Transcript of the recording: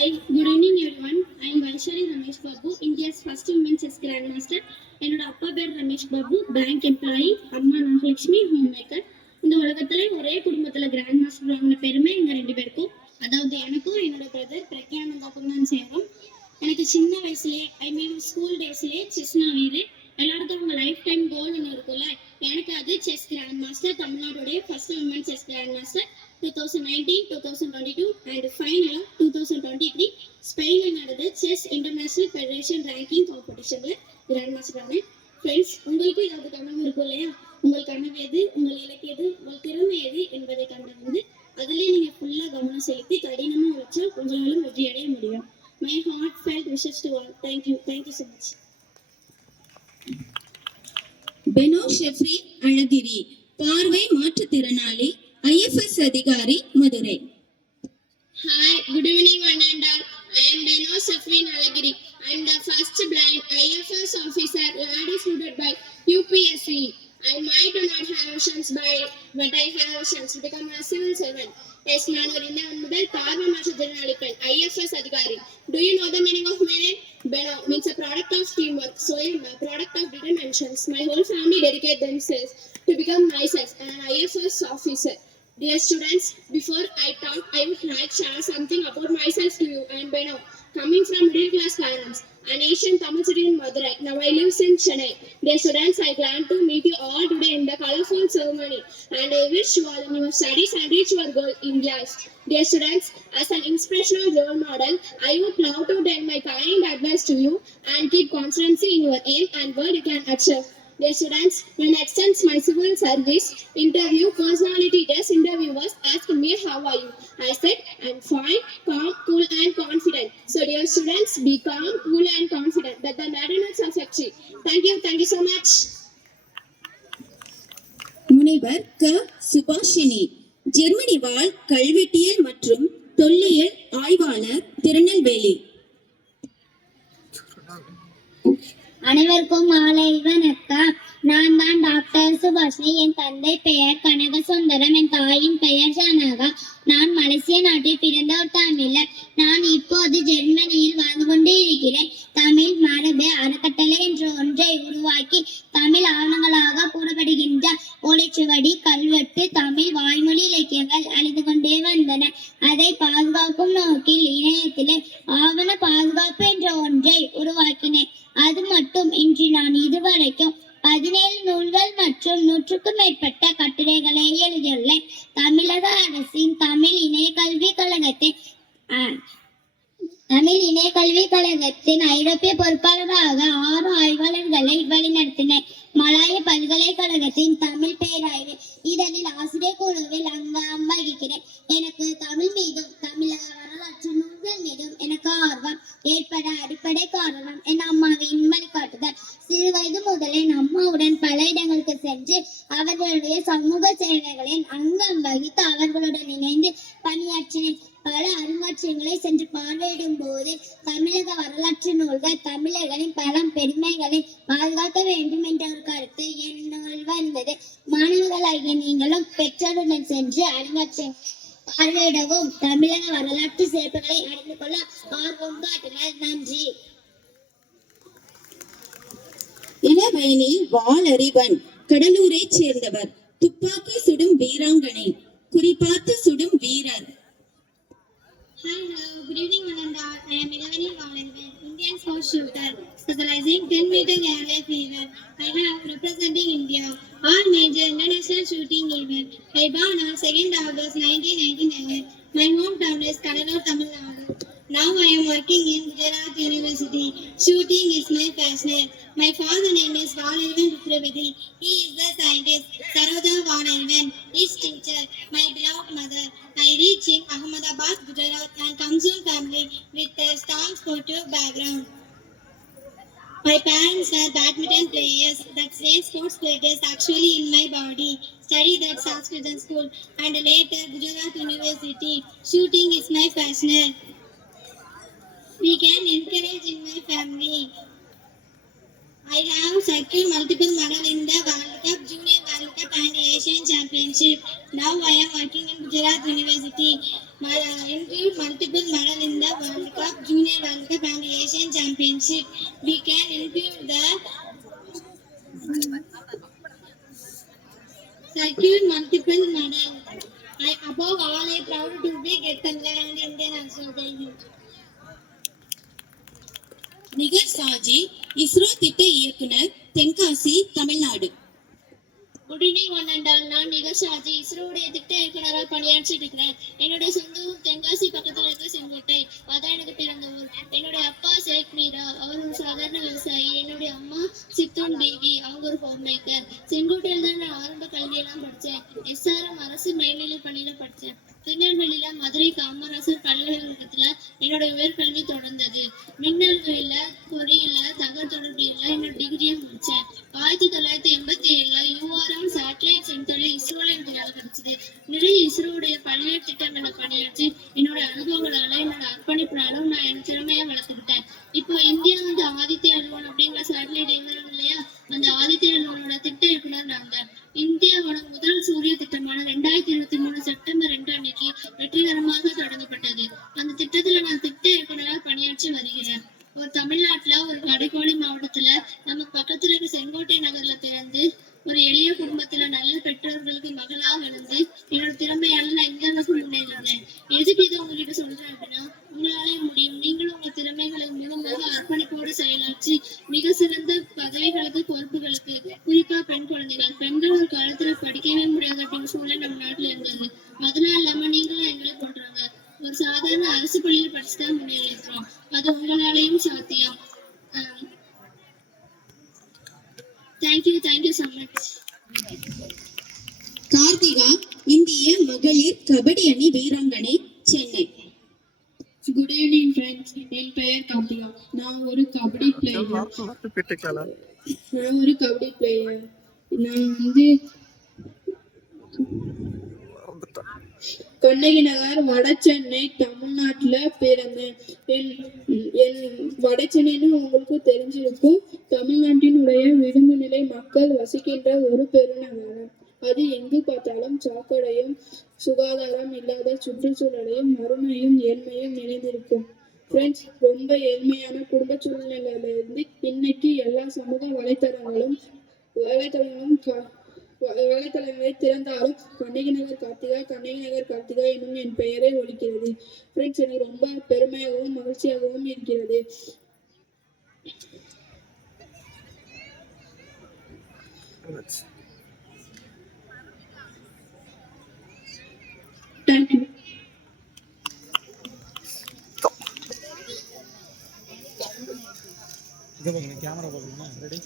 Hi, good evening everyone. I am Vaishali Ramesh Babu, India's first women chess grandmaster. என்னோட அப்பா பேர் Ramesh Babu, bank employee. அம்மா Nagalakshmi, home maker. இந்த உலகத்துல ஒரே குடும்பத்துல கிராண்ட் மாஸ்டர் வாங்கின பெருமை எங்க 2 பேருக்கும், அதாவது எனக்கும் என்னோட பிரதர் பிரக்யானந்தாக்கும் தான் சேரும். எனக்கு சின்ன வயசுலேயே ஸ்கூல் டேஸ்லேயே செஸ்னா வீடு. எல்லாருக்கும் அவங்க லைஃப் டைம் கோல் ஒன்று இருக்கும்ல, எனக்கு அது செஸ் கிராண்ட் மாஸ்டர், தமிழ்நாடுடைய first woman chess grand master 2019, 2022 and ஃபைனலாக 2023 ஸ்பெயினில் நடந்த செஸ் இன்டர்நேஷனல் ஃபெடரேஷன் ரேங்கிங் காம்படிஷனில் கிராண்ட் மாஸ்டர் ஆனேன். ஃப்ரெண்ட்ஸ், உங்களுக்கும் ஏதாவது கனவு இருக்கும் இல்லையா? உங்கள் கனவு எது, உங்கள் இலக்கு எது, உங்கள் திறமை எது என்பதை கண்டறிந்து அதிலே நீங்கள் ஃபுல்லாக கவனம் செலுத்தி கடினமாக உழைச்சா உங்களாலும் வெற்றி அடைய முடியும். My heartfelt wishes to all. Thank you so much. Beno Zephine அழகிரி, பார்வை மாற்றுத்திறனாளி, IFS அதிகாரி, Madurai. Hi, good evening one and all. I am Beno Shefrin Alagiri. I am the first blind IFS officer ladies recruited by UPSC. I might not have chance but I have chance to become a civil servant. Yes, நான் ஒரு இந்தியாவின் முதல் பார்வை மாற்றுத்திறனாளி பெண் IFS அதிகாரி. Do you know the meaning of my name? Beno means a product of teamwork, so I am a product of determinations. My whole family dedicate themselves to become myself an IFS officer. Dear students, before I talk, I would like to share something about myself to you. I am Beno, coming from middle class parents, an Asian Tamil city in Madurai. Now I live in Chennai. Dear students, I plan to meet you all today in the colorful ceremony, and I wish you all in your studies and reach your goal in life. Dear students, as an inspirational role model, I would love to tell my kind advice to you and keep constancy in your aim and what you can achieve. Dear students, when I extend my civil service interview personality test, interviewers asked me how are you. I said I'm fine, calm, cool and confident. So dear students, be calm, cool and confident. That the matters affect you. Thank you so much. முனைவர் க Subhashini, Germany வாழ் கல்வெட்டியல் மற்றும் தொல்லியல் ஆய்வாளர், திருநெல்வேலி. அனைவருக்கும் மாலை வணக்கம். நான் தான் டாக்டர் சுபாஷினி. என் தந்தை பெயர் கனகசுந்தரம், என் தாயின் பெயர் ஜனகா. நான் மலேசிய நாட்டில் பிறந்த ஒரு தமிழர். நான் இப்போது ஜெர்மனியில் வாழ்ந்து கொண்டு இருக்கிறேன். தமிழ் மரபு அறக்கட்டளை என்ற ஒன்றை உருவாக்கி தமிழ் ஆவணங்களாக கூறப்படுகின்ற ஓலைச்சுவடி, கல்வெட்டு, தமிழ் வாய்மொழி இலக்கியங்கள் அழிந்து கொண்டே வந்தன. அதை பாதுகாக்கும் நோக்கில் இணையத்திலே ஆவண பாதுகாப்பு என்ற ஒன்றை உருவாக்கினேன். அது மட்டும் இன்று நான் இதுவரைக்கும் 17 நூல்கள் மற்றும் 100க்கும் மேற்பட்ட கட்டுரைகளை எழுதியுள்ளேன். தமிழக அரசின் தமிழ் இணைய கல்விக் கழகத்தின் ஐரோப்பிய பொறுப்பாளராக 6 ஆய்வாளர்களை வழிநடத்தினேன். மலாய பல்கலைக்கழகத்தின் தமிழ் பேராய்வு இதழில் ஆசிரியர் குழுவில் அங்கம் வகிக்கிறேன். எனக்கு தமிழ் மீதும் தமிழக வரலாற்று நூல்கள் மீதும் எனக்கு ஆர்வம் ஏற்பட அடிப்படை காரணம் என் அம்மாவின் வழிகாட்டுதல். சிறு வயது முதலே அம்மாவுடன் பல இடங்களுக்கு சென்று அவர்களுடைய சமூக சேவைகளின் அங்கம் வகித்து அவர்களுடன் இணைந்து பணியாற்றினேன். பல அருங்காட்சியகங்களை சென்று பார்வையிடும் போது தமிழக வரலாற்று நூல்கள் தமிழர்களின் பலம் பெருமைகளை பாதுகாக்க வேண்டும் என்ற ஒரு கருத்து என்னுள் வந்தது. மாணவர்களாகிய நீங்களும் பெற்றோருடன் சென்று அருங்காட்சியகங்களை பார்வையிடவும் தமிழக வரலாற்று சிறப்புகளை அறிந்து கொள்ள ஆர்வம் காட்டுங்கள். நன்றி. இளவேணி வாளறிவன், கடலூரை சேர்ந்தவர், துப்பாக்கி சுடும் வீராங்கனை, குறிப்பாத்து சுடும் வீரர். Hi, hello, good evening one and all. I am Ilavani Valarivan, Indian sports shooter, specializing 10-meter airlift event. I have representing India all major international shooting events. I born on 2nd August 1999. My hometown is Kadalur, Tamil Nadu. Now I am working in Gujarat University. Shooting is my passion. My father name is Valarivan Putravidhi. He is the scientist. Saroja Valarivan is teacher. My beloved mother. I reach in Ahmedabad, Gujarat and Kamsul family with a strong sportive background. My parents are badminton players. That same sports plate is actually in my body. Studied at Sanskrit school and later Gujarat University. Shooting is my passion. We can encourage in my family. I have secured multiple medals in the World Cup, Junior World Cup and Asian Championship. Now I am working in Gujarat University. include multiple medal in the World Cup, Junior World Cup, and Asian Championship. We can include the secured multiple medal. Above all, I proud to be Getan and Indian National Team. நிகர் சாஜி, இஸ்ரோ திட்ட இயக்குனர், Tenkasi, Tamil Nadu. Good evening one and all. நான் நிகழ்ச்சி இஸ்ரோவுடைய திட்ட இயக்குனராக பணியாற்றிட்டு இருக்கிறேன். என்னுடைய சொந்த ஊர் தென்காசி பக்கத்துல இருக்க செங்கோட்டை, அதான் எனக்கு பிறந்த ஊர். என்னுடைய அப்பா ஷேக் மீரா, அவர் ஒரு சாதாரண விவசாயி. என்னுடைய அம்மா சித்தூன் பேகி, அவங்க ஒரு ஹோம் மேக்கர். செங்கோட்டையில் தான் நான் ஆரம்ப கல்வியெல்லாம் படித்தேன். எஸ்ஆர்எம் அரசு மேல்நிலை பள்ளியில படித்தேன். திருநெல்வேலியில மதுரை காமராசர் பல்கலைக்கழகத்துல என்னுடைய உயர்கல்வி தொடர்ந்தது. மின்னல்களில, பொறியியல்ல, தகவல் தொடர்பியல்ல என்னோட டிகிரியை முடிச்சேன். 1987ல URM சேட்டலைட் சென்டர்ல இஸ்ரோல எனக்கு வேலை கிடைச்சது. நிறைய இஸ்ரோடைய பல்வேறு திட்டங்களை பணியாற்றி என்னோட அனுபவங்களால, என்னோட அர்ப்பணிப்புனாலும் நான் என் திறமையை வளர்த்துக்கிட்டேன். இப்போ இந்தியா வந்து ஆதித்ய எல்1 அப்படிங்கிற சேட்டலைட் எங்கிறாங்க இல்லையா, அந்த ஆதித்ய எல்1ஓட திட்ட இயக்குனர் நாங்க. இந்தியாவோட முதல் சூரிய திட்டமான 2023 செப்டம்பர் 2 அன்னைக்கு வெற்றிகரமாக தொடங்கப்பட்டது. அந்த திட்டத்துல நான் திட்ட இயக்குனராக பணியாற்றி வருகிறேன். ஒரு தமிழ்நாட்டுல ஒரு கடைக்கோடி மாவட்டத்துல நம்ம பக்கத்துல இருக்க செங்கோட்டை நகர்ல பிறந்து ஒரு எளிய குடும்பத்துல நல்ல பெற்றோர்களுக்கு மகளா வளர்ந்து என்னோட திறமையால நான் இந்த அளவுக்கு முன்னேறினேன். எதுக்கு இதை உங்ககிட்ட சொல்றேன் அப்படின்னா, உங்களாலே முடியும். நீங்களும் உங்க திறமைகளை முழுமையாக அர்ப்பணிப்போடு செயலாற்றி மிக சிறந்த பதவிகளுக்கு, பொறுப்புகளுக்கு, குறிப்பா பெண் குழந்தைகள், பெண்கள் ஒரு காலத்துல படிக்கவே முடியாது அப்படின்னு சூழல் நம்ம நாட்டுல இருந்தது. அதெல்லாம் இல்லாம நீங்களும் எங்களை போடுறாங்க. ஒரு சாதாரண அரசு பள்ளியில் படிச்சுதான் முன்னேறி இருக்கிறோம். அது உங்களாலேயும் சாத்தியம். Thank you so much. கார்த்திகா, இந்திய மகளிர் கபடி அணி வீராங்கனை, சென்னை. Good evening friends. என் பெயர் கார்த்திகா. நான் ஒரு கபடி பிளேயர். நான் வந்து கண்ணகி நகர், வடசென்னை, தமிழ்நாட்டுல பிறந்தேன். என் வடசென்னைன்னு உங்களுக்கு தெரிஞ்சிருக்கும். தமிழ்நாட்டினுடைய விளிம்புநிலை மக்கள் வசிக்கின்ற ஒரு பெருநகரம். அது எங்கு பார்த்தாலும் சாக்கடையும், சுகாதாரம் இல்லாத சுற்றுச்சூழலையும், வறுமையும் ஏழ்மையும் நிறைந்திருக்கும். ஃப்ரெண்ட்ஸ், ரொம்ப ஏழ்மையான குடும்ப சூழ்நிலையில இருந்து இன்னைக்கு எல்லா சமூக வலைத்தளங்களை திறந்தாலும் கண்ணகி நகர் கார்த்திகா என்னும் என் பெயரை ஒலிக்கிறது. ஃப்ரெண்ட்ஸ், எனக்கு ரொம்ப பெருமையாகவும் மகிழ்ச்சியாகவும் இருக்கிறது. தேங்க்யூ. கேமரா பார்க்கணுமா? ரெடி?